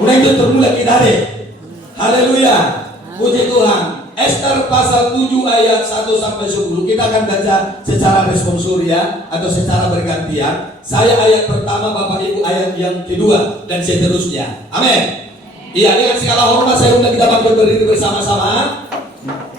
Mulai itu termula kita deh. Haleluya. Puji Tuhan. Esther pasal 7 ayat 1 sampai 10. Kita akan baca secara responsori ya, atau secara bergantian. Saya ayat pertama, Bapak Ibu ayat yang kedua, dan seterusnya. Amin. Iya, dengan segala hormat saya undang kita bangkit berdiri bersama-sama.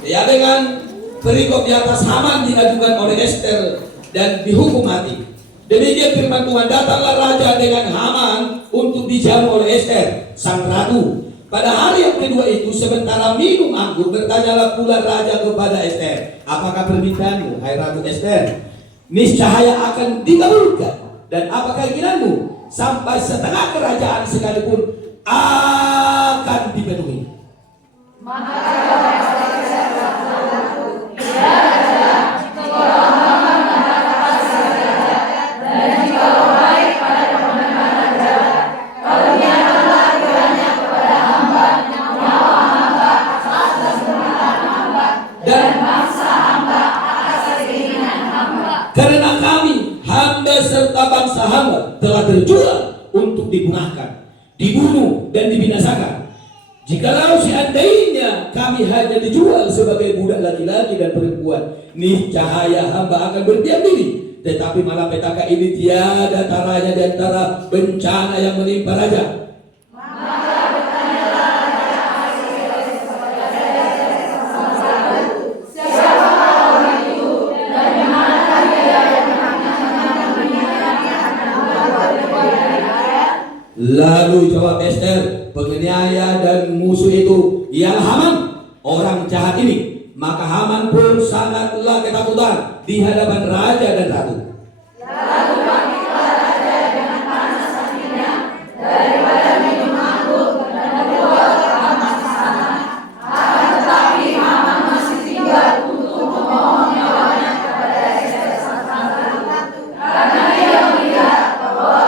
Ya, dengan perikop di atas Haman diajukan oleh Esther dan dihukum mati. Demikian firman Tuhan, datanglah raja dengan Haman untuk dijamu oleh Esther, sang ratu. Pada hari yang kedua itu, sementara minum anggur, bertanyalah pula raja kepada Esther, apakah permintaanmu, hai Ratu Esther? Niscaya akan dikabulkan. Dan apa keinginanmu? Sampai setengah kerajaan sekalipun akan dipenuhi. Maka karena kami hamba serta bangsa hamba telah terjual untuk dipunahkan, dibunuh dan dibinasakan. Jikalau seandainya kami hanya dijual sebagai budak laki-laki dan perempuan, niscaya hamba akan berdiam diri. Tetapi malah petaka ini tiada taranya di antara bencana yang menimpa raja. Lalu jawab Esther, penganiaya dan musuh itu ialah Haman, orang jahat ini. Maka Haman pun sangatlah ketakutan di hadapan raja dan ratu. Lalu bangkitlah raja dengan panas hatinya daripada minum anggur dan keluar ke kamar istana. Akan tetapi Haman masih tinggal untuk memohon nyawanya kepada Esther sang ratu, karena dia melihat bahwa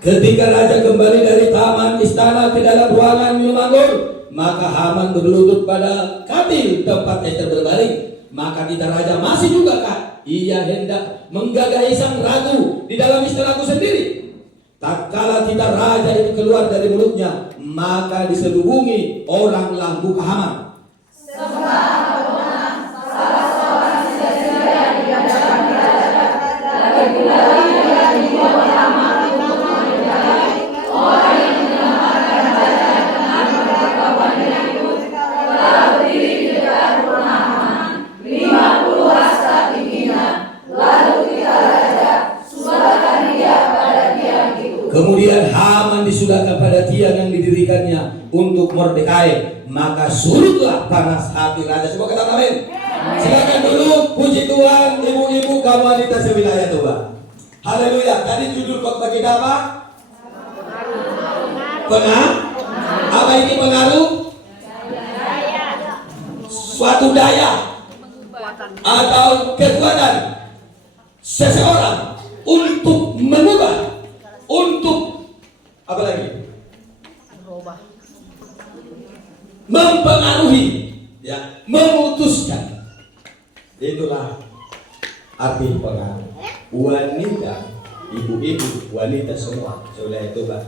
ketika raja kembali dari taman istana ke dalam ruangan minum anggur, maka Haman berlutut pada katil tempat Esther berbaring. Maka kita raja masih juga kah ia hendak menggagahi sang ratu di dalam istanaku sendiri. Tatkala kita raja itu keluar dari mulutnya, maka diselubungi oranglah muka Haman. Kemudian Haman disudahkan pada tiang yang didirikannya untuk Mordekai. Maka surutlah panas hati raja. Semua kata amin. Silakan dulu, puji Tuhan, ibu-ibu kaum wanita sewilayah coba. Haleluya. Tadi judul khotbah kita apa? Pengaruh. Apa ini pengaruh? Suatu daya atau kekuatan seseorang untuk mengubah, untuk apa lagi? Mempengaruhi, ya, memutuskan. Itulah arti pengaruh. Wanita, ibu-ibu, wanita semua, sudah itu Pak,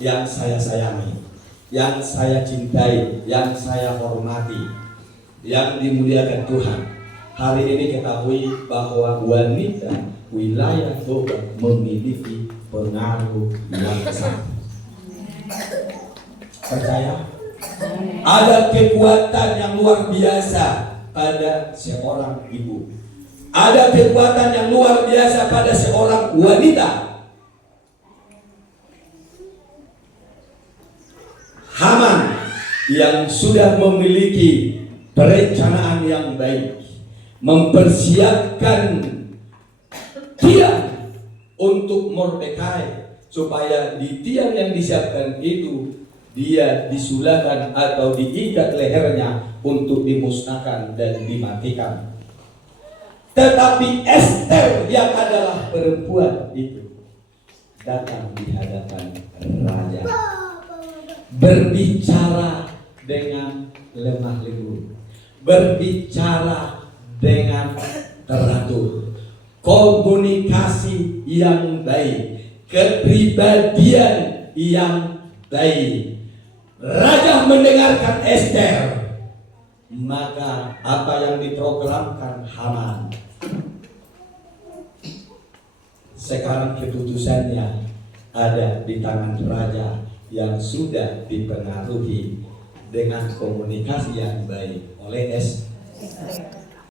yang saya sayangi, yang saya cintai, yang saya hormati, yang dimuliakan Tuhan. Hari ini ketahui bahwa wanita wilayah Toba memiliki pengaruh yang besar. Percaya? Ada kekuatan yang luar biasa pada seorang ibu. Ada kekuatan yang luar biasa pada seorang wanita. Haman yang sudah memiliki perencanaan yang baik, mempersiapkan tiang untuk Mordekai, supaya di tiang yang disiapkan itu dia disulahkan atau diikat lehernya untuk dimusnahkan dan dimatikan. Tetapi Esther yang adalah perempuan itu datang di hadapan raja, berbicara dengan lemah lembut, berbicara dengan teratur, komunikasi yang baik, kepribadian yang baik. Raja mendengarkan Ester, maka apa yang diprogramkan Haman, sekarang keputusannya ada di tangan raja yang sudah dipengaruhi dengan komunikasi yang baik oleh Ester.